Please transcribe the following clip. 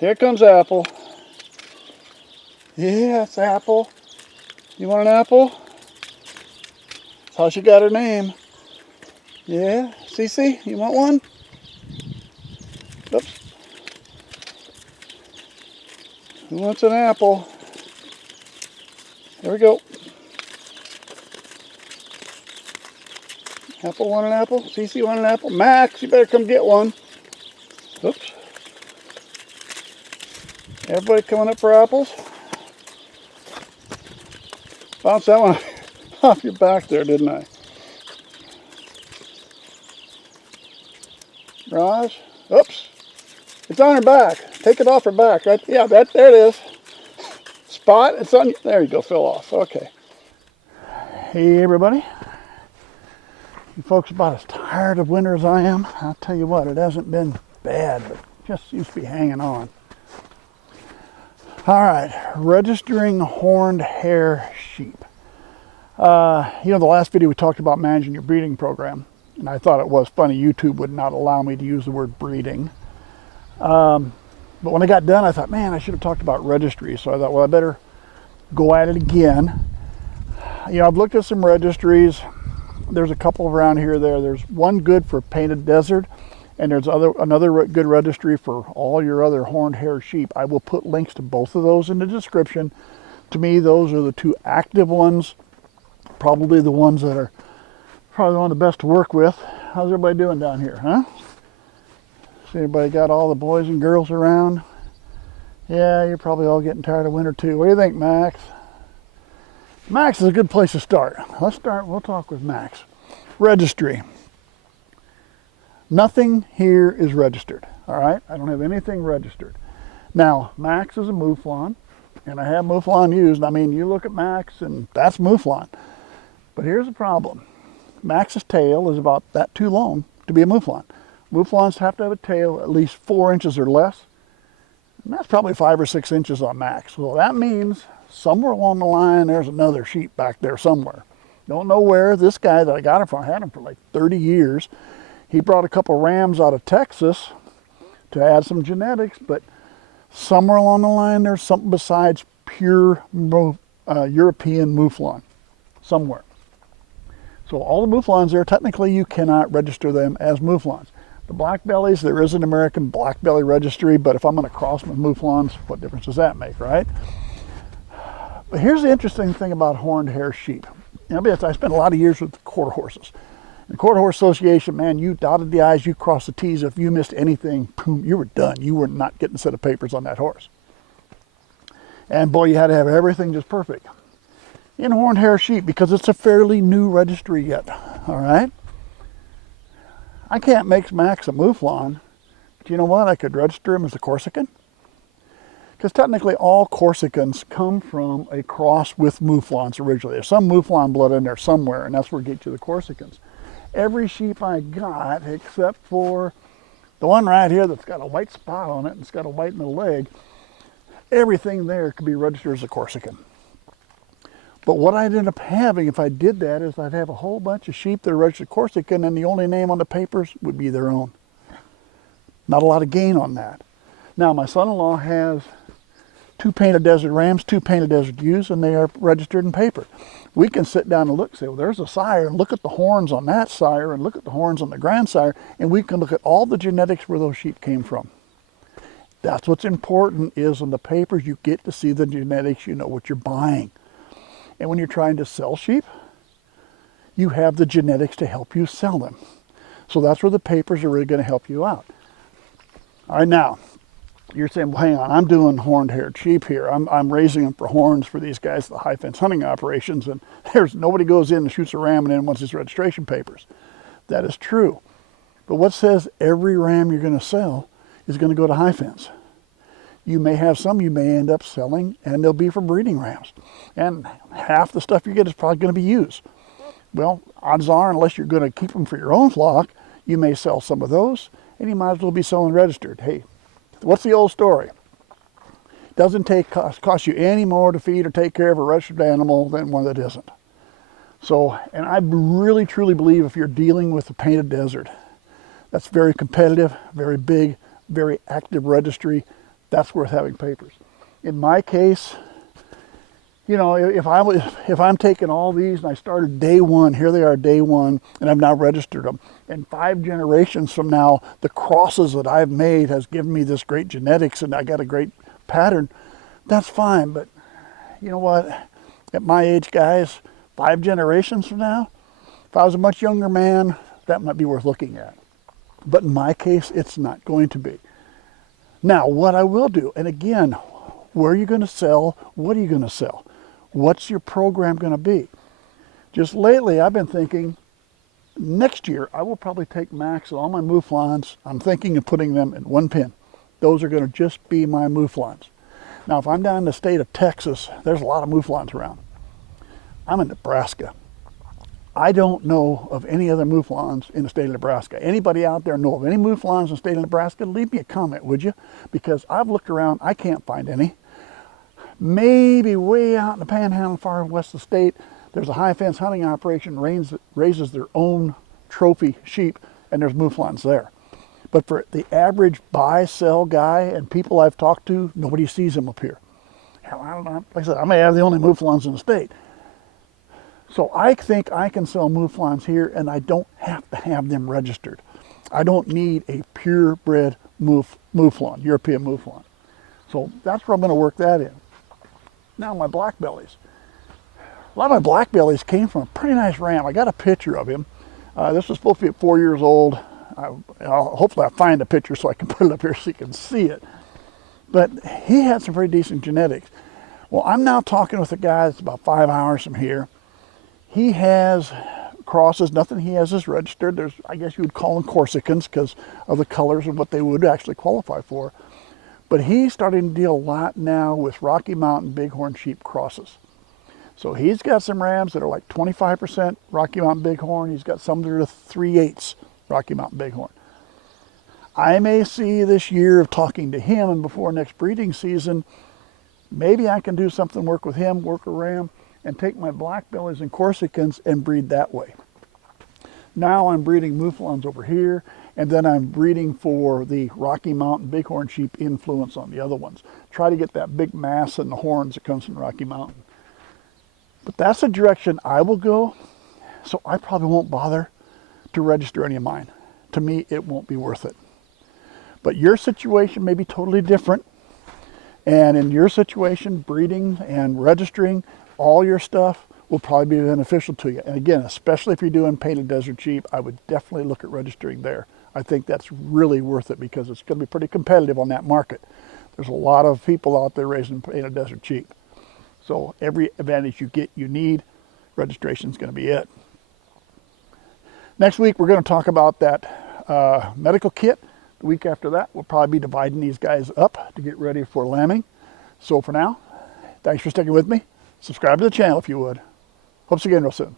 Here comes Apple. Yeah, it's Apple. You want an apple? That's how she got her name. Yeah, Cece, you want one? Oops. Who wants an apple? There we go. Apple want an apple? Cece want an apple? Max, you better come get one. Oops. Everybody coming up for apples? Bounced that one off your back there, didn't I? Raj? Oops. It's on her back. Take it off her back. Right? Yeah, there it is. Spot, it's on, there you go, fell off. Okay. Hey everybody. You folks about as tired of winter as I am. I'll tell you what, it hasn't been bad, but just seems to be hanging on. All right, registering horned hair sheep. The last video we talked about managing your breeding program, and I thought it was funny, YouTube would not allow me to use the word breeding. But when I got done, I thought, man, I should have talked about registry. So I thought, well, I better go at it again. I've looked at some registries. There's a couple around here. There's one good for Painted Desert, and there's another good registry for all your other horned hair sheep. I will put links to both of those in the description. To me, those are the two active ones, probably the ones that are probably one of the best to work with. How's everybody doing down here, huh? See, everybody got all the boys and girls around? Yeah, you're probably all getting tired of winter too. What do you think, Max? Max is a good place to start. We'll talk with Max. Registry. Nothing here is registered, all right? I don't have anything registered. Now, Max is a Mouflon, and I have Mouflon used. I mean, you look at Max, and that's Mouflon. But here's the problem. Max's tail is about that too long to be a Mouflon. Mouflons have to have a tail at least 4 inches or less, and that's probably 5 or 6 inches on Max. Well, that means somewhere along the line, there's another sheep back there somewhere. Don't know where. This guy that I got him from, I had him for like 30 years. He brought a couple rams out of Texas to add some genetics, but somewhere along the line, there's something besides pure European Mouflon somewhere. So all the Mouflons there, technically you cannot register them as Mouflons. The black bellies, there is an American black belly registry, but if I'm going to cross them with Mouflons, what difference does that make, right? But here's the interesting thing about horned hair sheep. I spent a lot of years with quarter horses. The Quarter Horse Association, man, you dotted the I's, you crossed the T's. If you missed anything, boom, you were done. You were not getting a set of papers on that horse. And boy, you had to have everything just perfect. In horned hair sheep, because it's a fairly new registry yet, all right? I can't make Max a Mouflon, but you know what? I could register him as a Corsican. Because technically all Corsicans come from a cross with Mouflons originally. There's some Mouflon blood in there somewhere, and that's where it gets you the Corsicans. Every sheep I got, except for the one right here that's got a white spot on it and it's got a white in the leg, everything there could be registered as a Corsican. But what I'd end up having if I did that is I'd have a whole bunch of sheep that are registered Corsican, and the only name on the papers would be their own. Not a lot of gain on that. Now, my son-in-law has 2 Painted Desert Rams, 2 Painted Desert Ewes, and they are registered and papered. We can sit down and look, say, well, there's a sire, and look at the horns on that sire, and look at the horns on the grandsire, and we can look at all the genetics where those sheep came from. That's what's important, is on the papers, you get to see the genetics, you know what you're buying. And when you're trying to sell sheep, you have the genetics to help you sell them. So that's where the papers are really going to help you out. All right, now, you're saying, well, hang on, I'm doing horned haired sheep here. I'm raising them for horns for these guys, the high fence hunting operations, and nobody goes in and shoots a ram and then wants his registration papers. That is true. But what says every ram you're going to sell is going to go to high fence? You may have some you may end up selling, and they'll be for breeding rams. And half the stuff you get is probably going to be used. Well, odds are, unless you're going to keep them for your own flock, you may sell some of those, and you might as well be selling registered. Hey, what's the old story? It doesn't cost you any more to feed or take care of a registered animal than one that isn't. So, and I really truly believe if you're dealing with the Painted Desert, that's very competitive, very big, very active registry. that's worth having papers. In my case, you know, if I'm taking all these and I started day one, here they are day one, and I've now registered them. And 5 generations from now, the crosses that I've made has given me this great genetics and I got a great pattern. That's fine, but you know what? At my age, guys, 5 generations from now, if I was a much younger man, that might be worth looking at. But in my case, it's not going to be. Now, what I will do, and again, where are you going to sell? What are you going to sell? What's your program going to be? Just lately, I've been thinking, next year, I will probably take Max and all my Mouflons. I'm thinking of putting them in one pin. Those are going to just be my Mouflons. Now, if I'm down in the state of Texas, there's a lot of Mouflons around. I'm in Nebraska. I don't know of any other Mouflons in the state of Nebraska. Anybody out there know of any Mouflons in the state of Nebraska? Leave me a comment, would you? Because I've looked around, I can't find any. Maybe way out in the panhandle far west of the state, there's a high fence hunting operation raises their own trophy sheep, and there's Mouflons there. But for the average buy-sell guy and people I've talked to, nobody sees them up here. Hell, I don't know. Like I said, I may have the only Mouflons in the state. So I think I can sell Mouflons here, and I don't have to have them registered. I don't need a purebred Mouflon, European Mouflon. So that's where I'm going to work that in. Now my black bellies. A lot of my black bellies came from a pretty nice ram. I got a picture of him. This was supposed to be at 4 years old. Hopefully I'll find a picture so I can put it up here so you can see it. But he had some very decent genetics. Well, I'm now talking with a guy that's about 5 hours from here. He has crosses. Nothing he has is registered. There's, I guess you would call them Corsicans because of the colors and what they would actually qualify for. But he's starting to deal a lot now with Rocky Mountain Bighorn sheep crosses. So he's got some rams that are like 25% Rocky Mountain Bighorn. He's got some that are 3/8 Rocky Mountain Bighorn. I may see this year of talking to him, and before next breeding season, maybe I can do something, work with him, work a ram, and take my black bellies and Corsicans and breed that way. Now I'm breeding Mouflons over here, and then I'm breeding for the Rocky Mountain Bighorn sheep influence on the other ones. Try to get that big mass in the horns that comes from Rocky Mountain. But that's the direction I will go, so I probably won't bother to register any of mine. To me, it won't be worth it. But your situation may be totally different, and in your situation, breeding and registering all your stuff will probably be beneficial to you. And again, especially if you're doing painted desert sheep, I would definitely look at registering there. I think that's really worth it because it's going to be pretty competitive on that market. There's a lot of people out there raising painted desert sheep. So every advantage you get, you need. Registration is going to be it. Next week, we're going to talk about that medical kit. The week after that, we'll probably be dividing these guys up to get ready for lambing. So for now, thanks for sticking with me. Subscribe to the channel if you would. Hope to see you again real soon.